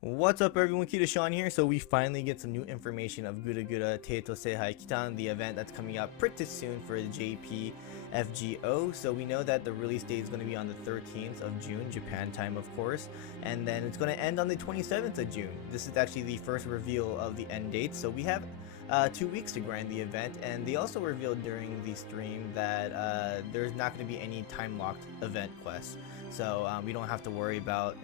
What's up everyone, KitaSean here. So we finally get some new information of Guda Guda Teito Seihai Kitan, the event that's coming out pretty soon for the JPFGO. So we know that the release date is going to be on the 13th of June, Japan time of course, and then it's going to end on the 27th of June. This is actually the first reveal of the end date, so we have 2 weeks to grind the event, and they also revealed during the stream that there's not going to be any time locked event quests. So we don't have to worry about,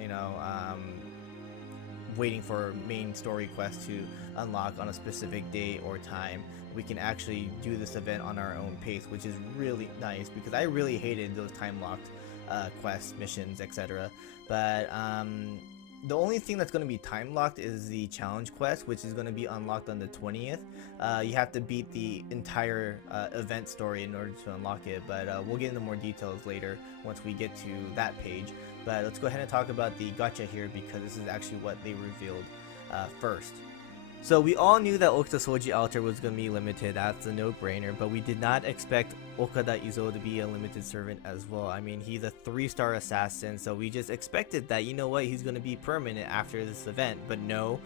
waiting for main story quests to unlock on a specific day or time. We can actually do this event on our own pace, which is really nice because I really hated those time locked quests, missions, etc. But the only thing that's going to be time locked is the challenge quest, which is going to be unlocked on the 20th. You have to beat the entire event story in order to unlock it, but we'll get into more details later once we get to that page. But let's go ahead and talk about the gacha here because this is actually what they revealed first. So we all knew that Okita Souji altar was going to be limited, that's a no-brainer, but we did not expect Okada Izo to be a limited servant as well. I mean, he's a 3-star assassin, so we just expected that, you know what, he's going to be permanent after this event, but no,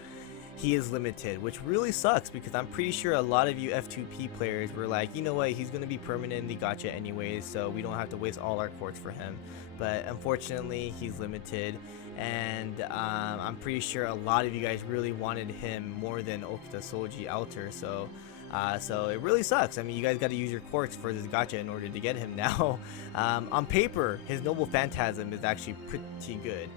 he is limited, which really sucks because I'm pretty sure a lot of you F2P players were like, you know what, he's going to be permanent in the gacha anyways, so we don't have to waste all our quartz for him. But unfortunately, he's limited, and I'm pretty sure a lot of you guys really wanted him more than Okita Souji altar, so it really sucks. I mean, you guys got to use your quartz for this gacha in order to get him now. On paper, his Noble Phantasm is actually pretty good.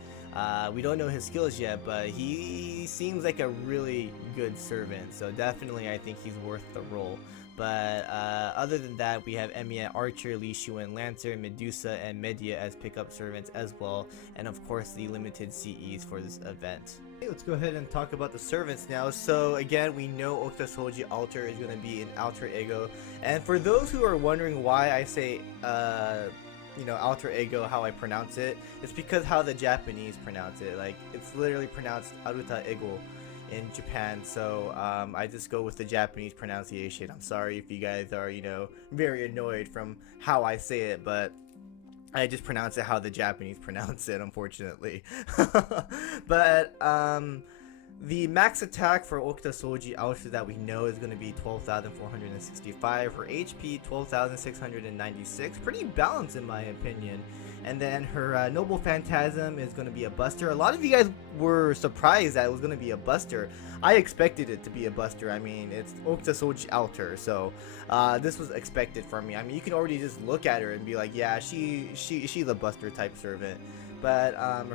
We don't know his skills yet, but he seems like a really good servant, so definitely I think he's worth the role. But other than that, we have Emiya Archer, Li Shuan Lancer, Medusa, and Media as pickup servants as well, and of course the limited CEs for this event. Okay, let's go ahead and talk about the servants now. So again, we know Okita Souji altar is going to be an alter ego, and for those who are wondering why I say alter ego, how I pronounce it, it's because how the Japanese pronounce it. Like, it's literally pronounced aruta ego in Japan, so I just go with the Japanese pronunciation. I'm sorry if you guys are, very annoyed from how I say it, but I just pronounce it how the Japanese pronounce it, unfortunately. But the max attack for Okita Souji altar that we know is going to be 12,465. Her HP 12,696. Pretty balanced in my opinion. And then her Noble Phantasm is going to be a buster. A lot of you guys were surprised that it was going to be a buster. I expected it to be a buster. I mean, it's Okita Souji altar, so this was expected from me. I mean, you can already just look at her and be like, yeah, she's a buster type servant. But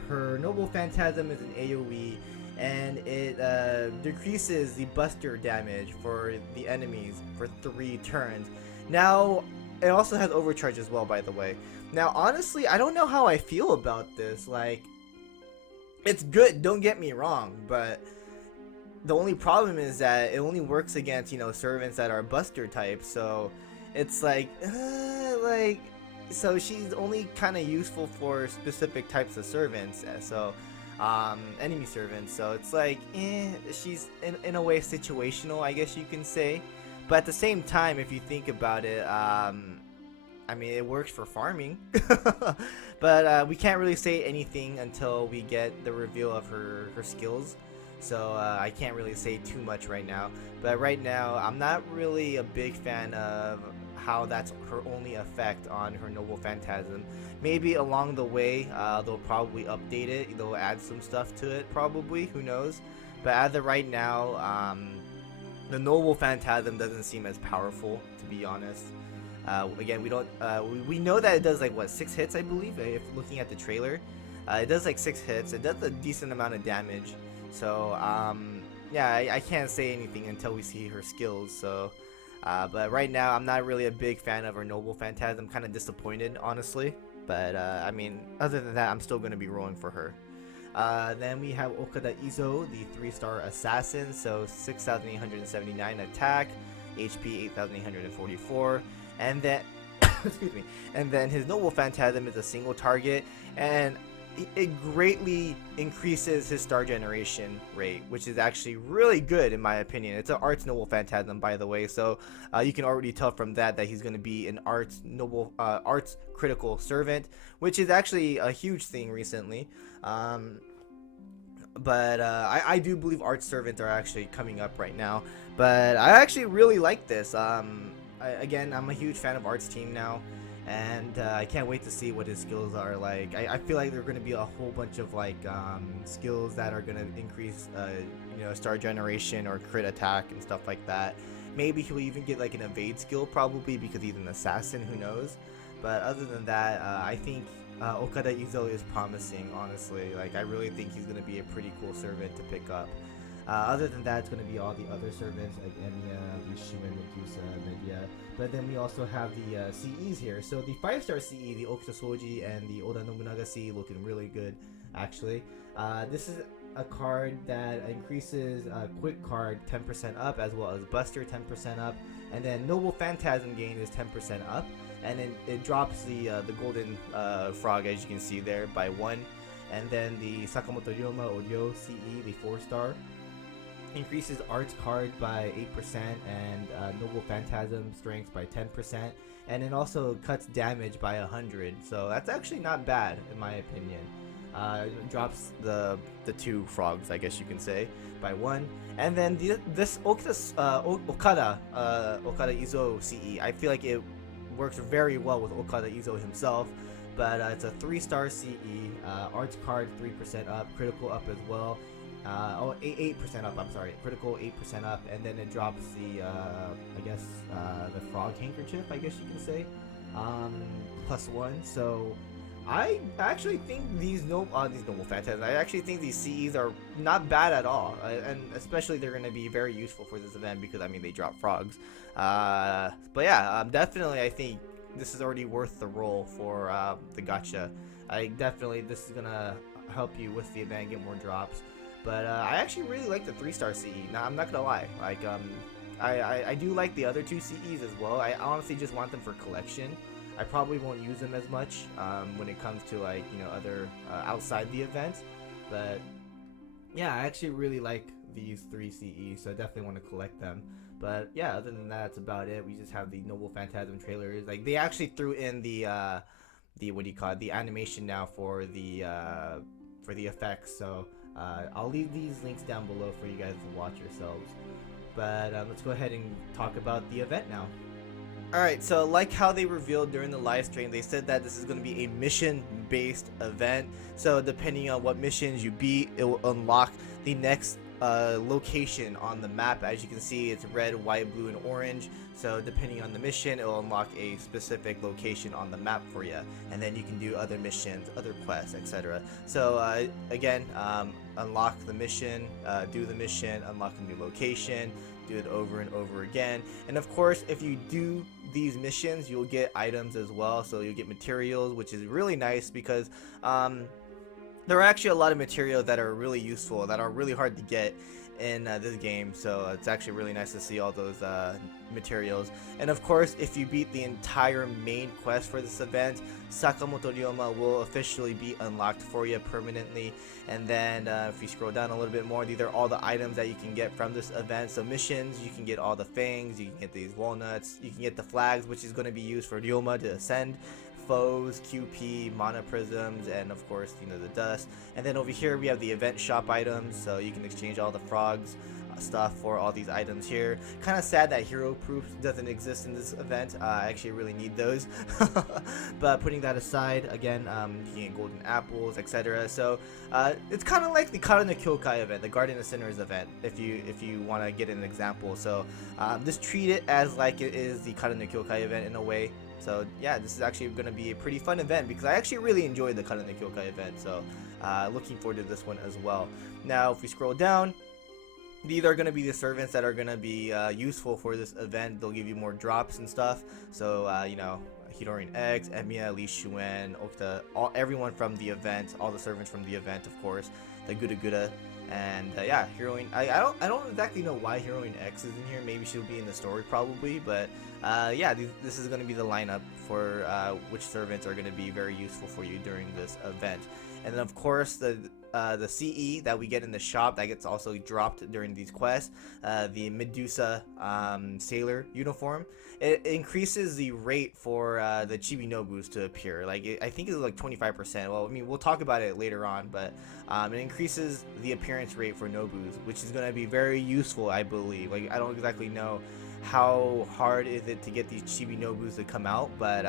her Noble Phantasm is an AoE, and it decreases the buster damage for the enemies for 3 turns. Now, it also has overcharge as well, by the way. Now, honestly, I don't know how I feel about this. Like, it's good, don't get me wrong, but the only problem is that it only works against, servants that are buster types, so it's like, so she's only kind of useful for specific types of servants, so enemy servants, so it's like, she's in a way situational, I guess you can say. But at the same time, if you think about it, I mean, it works for farming. But we can't really say anything until we get the reveal of her skills, so I can't really say too much right now. But right now, I'm not really a big fan of how that's her only effect on her Noble Phantasm. Maybe along the way, they'll probably update it. They'll add some stuff to it, probably. Who knows? But as of right now, the Noble Phantasm doesn't seem as powerful, to be honest. Again, we know that it does like, what, 6 hits, I believe, if looking at the trailer. It does like 6 hits. It does a decent amount of damage. So, yeah, I can't say anything until we see her skills. So, but right now, I'm not really a big fan of her Noble Phantasm. I'm kind of disappointed, honestly. But, I mean, other than that, I'm still going to be rolling for her. Then we have Okada Izo, the 3-star assassin. So, 6,879 attack, HP 8,844. And then, excuse me, and then his Noble Phantasm is a single target, and it greatly increases his star generation rate, which is actually really good in my opinion. It's an Arts Noble Phantasm, by the way, so you can already tell from that he's going to be an Arts Critical Servant, which is actually a huge thing recently. But I do believe art servants are actually coming up right now. But I actually really like this. Again, I'm a huge fan of Art's team now, and I can't wait to see what his skills are like. I feel like there are going to be a whole bunch of like skills that are going to increase, star generation or crit attack and stuff like that. Maybe he'll even get like an evade skill probably because he's an assassin. Who knows? But other than that, I think Okada Izo is promising, honestly. Like, I really think he's going to be a pretty cool servant to pick up. Other than that, it's going to be all the other servants like Emiya, Rishima, Medusa, Media. But then we also have the CEs here. So the 5-star CE, the Okita Souji and the Oda Nobunaga CE looking really good, actually. This is a card that increases Quick card 10% up, as well as Buster 10% up. And then Noble Phantasm gain is 10% up. And then it drops the golden frog, as you can see there, by 1. And then the Sakamoto Ryoma Oryo CE, the 4-star, increases Arts card by 8% and Noble Phantasm strength by 10%. And it also cuts damage by 100. So that's actually not bad, in my opinion. It drops the 2 frogs, I guess you can say, by 1. And then this Okada Izo CE, I feel like it works very well with Okada Izo himself, but it's a 3-star CE, arts card 3% up, critical up as well, 8% up, I'm sorry, critical 8% up, and then it drops the, the frog handkerchief, I guess you can say, +1, so I actually think these Noble Phantasms, I actually think these CEs are not bad at all, and especially they're going to be very useful for this event because, I mean, they drop frogs. But yeah, definitely I think this is already worth the roll for the gacha. This is going to help you with the event, get more drops. But I actually really like the 3-star CE. Now, I'm not going to lie. Like, I do like the other 2 CEs as well. I honestly just want them for collection. I probably won't use them as much when it comes to like other outside the event, but yeah, I actually really like these 3 CEs, so I definitely want to collect them. But yeah, other than that, that's about it. We just have the Noble Phantasm trailers. Like they actually threw in the what do you call it, the animation now for the effects. So I'll leave these links down below for you guys to watch yourselves. But let's go ahead and talk about the event now. Alright, so like how they revealed during the live stream, they said that this is going to be a mission-based event. So depending on what missions you beat, it will unlock the next location on the map. As you can see, it's red, white, blue, and orange. So depending on the mission, it will unlock a specific location on the map for you. And then you can do other missions, other quests, etc. So again, unlock the mission, do the mission, unlock a new location, do it over and over again. And of course, if you do these missions, you'll get items as well. So you'll get materials, which is really nice because there are actually a lot of materials that are really useful, that are really hard to get in this game. So it's actually really nice to see all those materials. And of course, if you beat the entire main quest for this event, Sakamoto Ryoma will officially be unlocked for you permanently. And then if you scroll down a little bit more, these are all the items that you can get from this event. So missions, you can get all the fangs, you can get these walnuts, you can get the flags, which is going to be used for Ryoma to ascend, foes, QP, mana prisms, and of course, the dust. And then over here we have the event shop items, so you can exchange all the frogs stuff for all these items here. Kind of sad that hero proof doesn't exist in this event. I actually really need those. But putting that aside, again, you can get golden apples, etc. So it's kind of like the Kara no Kyokai event, the Garden of Sinners event, if you want to get an example. So just treat it as like it is the Kara no Kyokai event in a way. So yeah, this is actually going to be a pretty fun event because I actually really enjoyed the Kara no Kyokai event. So looking forward to this one as well. Now, if we scroll down, these are going to be the servants that are going to be useful for this event. They'll give you more drops and stuff. So, Hiroin X, Emiya, Lee Shuen, Okita, everyone from the event, all the servants from the event, of course, the Guda Guda, and yeah, Heroine. I don't exactly know why Heroine X is in here. Maybe she'll be in the story probably, but yeah, this is going to be the lineup for which servants are going to be very useful for you during this event. And then of course the CE that we get in the shop that gets also dropped during these quests, the Medusa sailor uniform. It increases the rate for the Chibi Nobus to appear. Like I think it's like 25%. Well, I mean, we'll talk about it later on, but it increases the appearance rate for Nobus, which is going to be very useful, I believe. Like I don't exactly know how hard is it to get these Chibi Nobus to come out, but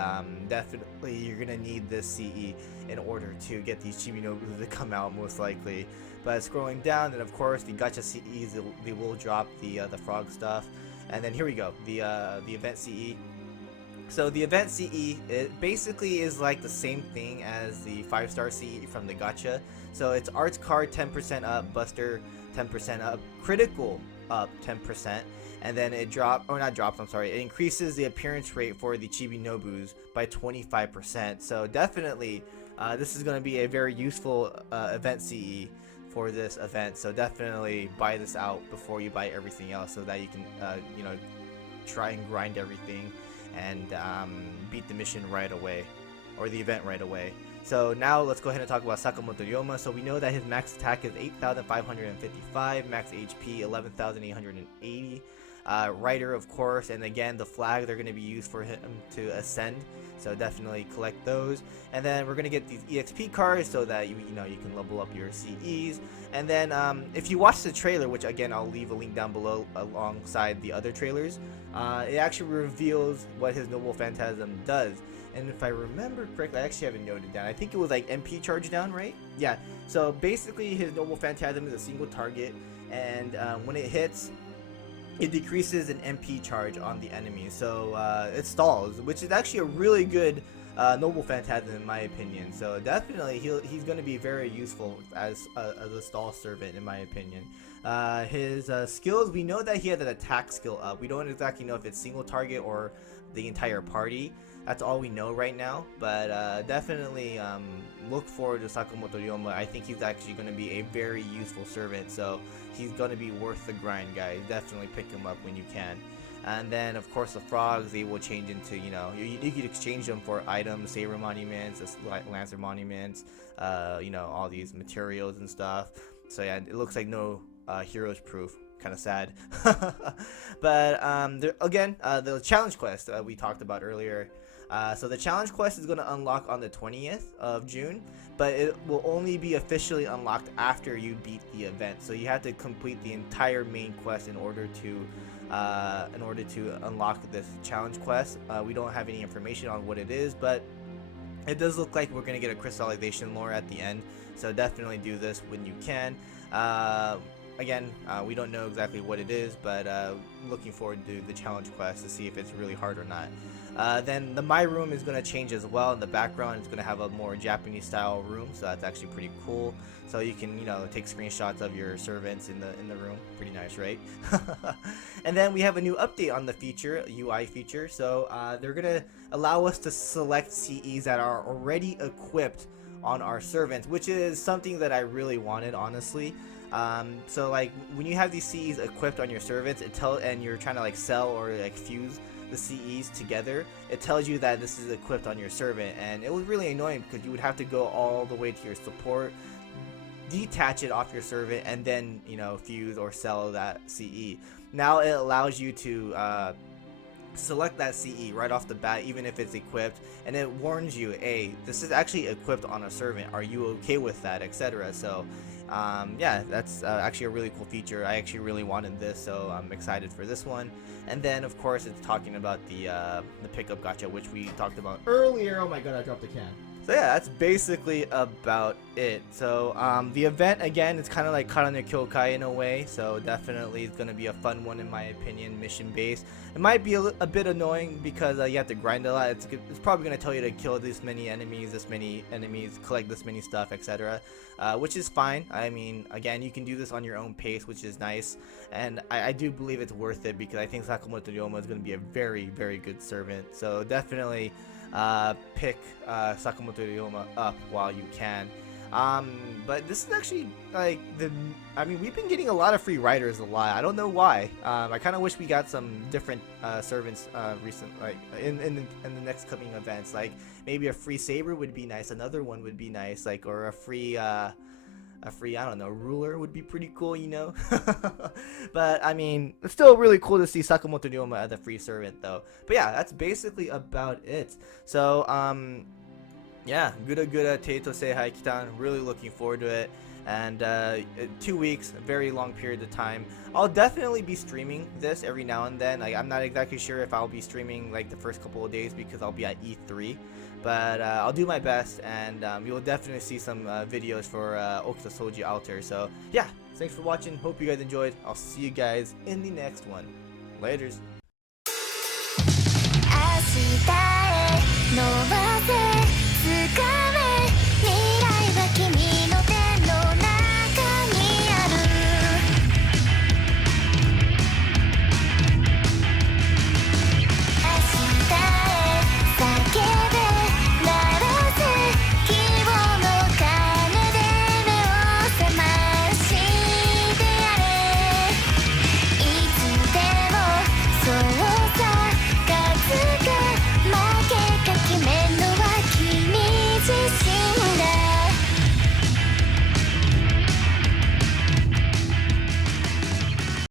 definitely you're gonna need this CE in order to get these Chibi Nobus to come out, most likely. But scrolling down, then of course the Gacha CEs, they will drop the frog stuff, and then here we go, the event CE. So the event CE, it basically is like the same thing as the 5-star CE from the Gacha. So it's Arts Card 10% up, Buster 10% up, Critical up 10%, and then it it increases the appearance rate for the Chibi Nobus by 25%. So definitely, this is going to be a very useful event CE for this event. So definitely buy this out before you buy everything else, so that you can, try and grind everything and beat the mission right away, or the event right away. So now let's go ahead and talk about Sakamoto Ryoma. So we know that his max attack is 8,555, max HP 11,880. Rider, of course, and again the flag, they're going to be used for him to ascend, so definitely collect those. And then we're going to get these EXP cards so that you can level up your CEs. And then if you watch the trailer, which again I'll leave a link down below alongside the other trailers, it actually reveals what his Noble Phantasm does. And if I remember correctly, I actually have it noted down. I think it was like MP charge down, right? Yeah. So basically, his Noble Phantasm is a single target, and when it hits, it decreases an MP charge on the enemy. So it stalls, which is actually a really good Noble Phantasm in my opinion. So definitely he's going to be very useful as a stall servant in my opinion. His skills, we know that he has an attack skill up. We don't exactly know if it's single target or the entire party. That's all we know right now, but definitely look forward to Sakamoto Ryoma. I think he's actually going to be a very useful servant, so he's going to be worth the grind, guys. Definitely pick him up when you can. And then, of course, the frogs, they will change into, you can exchange them for items, saber monuments, lancer monuments, all these materials and stuff. So yeah, it looks like no heroes proof. Kind of sad. But the challenge quest we talked about earlier. So the challenge quest is going to unlock on the 20th of June, but it will only be officially unlocked after you beat the event. So you have to complete the entire main quest in order to unlock this challenge quest. We don't have any information on what it is, but it does look like we're going to get a crystallization lore at the end. So definitely do this when you can. Again, we don't know exactly what it is, but looking forward to the challenge quest to see if it's really hard or not. Then the My Room is going to change as well. In the background, it's going to have a more Japanese style room, so that's actually pretty cool. So you can, take screenshots of your servants in the room. Pretty nice, right? And then we have a new update on the feature, UI feature. So they're going to allow us to select CEs that are already equipped on our servants, which is something that I really wanted, honestly. So like when you have these CEs equipped on your servants, and you're trying to like sell or like fuse the CEs together, it tells you that this is equipped on your servant, and it was really annoying because you would have to go all the way to your support, detach it off your servant, and then fuse or sell that CE. Now it allows you to select that CE right off the bat, even if it's equipped, and it warns you, hey, this is actually equipped on a servant, are you okay with that, etc. So yeah, that's actually a really cool feature. I actually really wanted this, so I'm excited for this one. And then of course it's talking about the pickup gacha, which we talked about earlier. Oh my god, I dropped the can. So yeah, that's basically about it. So the event, again, it's kind of like Karane Kyokai in a way, so definitely it's going to be a fun one in my opinion, mission based. It might be a bit annoying because you have to grind a lot. It's probably going to tell you to kill this many enemies, collect this many stuff, etc. Which is fine. I mean, again, you can do this on your own pace, which is nice, and I do believe it's worth it because I think Sakamoto Ryoma is going to be a very, very good servant. So definitely pick Sakamoto Ryoma up while you can. But this is actually like we've been getting a lot of free riders a lot. I don't know why. I kind of wish we got some different servants in the next coming events. Like maybe a free saber would be nice. Another one would be nice. Like, or a free a free, I don't know, ruler would be pretty cool, you know. But I mean, it's still really cool to see Sakamoto Ryoma as a free servant though. But yeah, that's basically about it. So yeah, Guda Guda, Teito, Seihai Kitan, really looking forward to it. And 2 weeks, a very long period of time. I'll definitely be streaming this every now and then. Like, I'm not exactly sure if I'll be streaming like the first couple of days because I'll be at E3. But I'll do my best, and you'll definitely see some videos for Okita Souji out there. So yeah, thanks for watching. Hope you guys enjoyed. I'll see you guys in the next one. Laters. 明日へ伸ば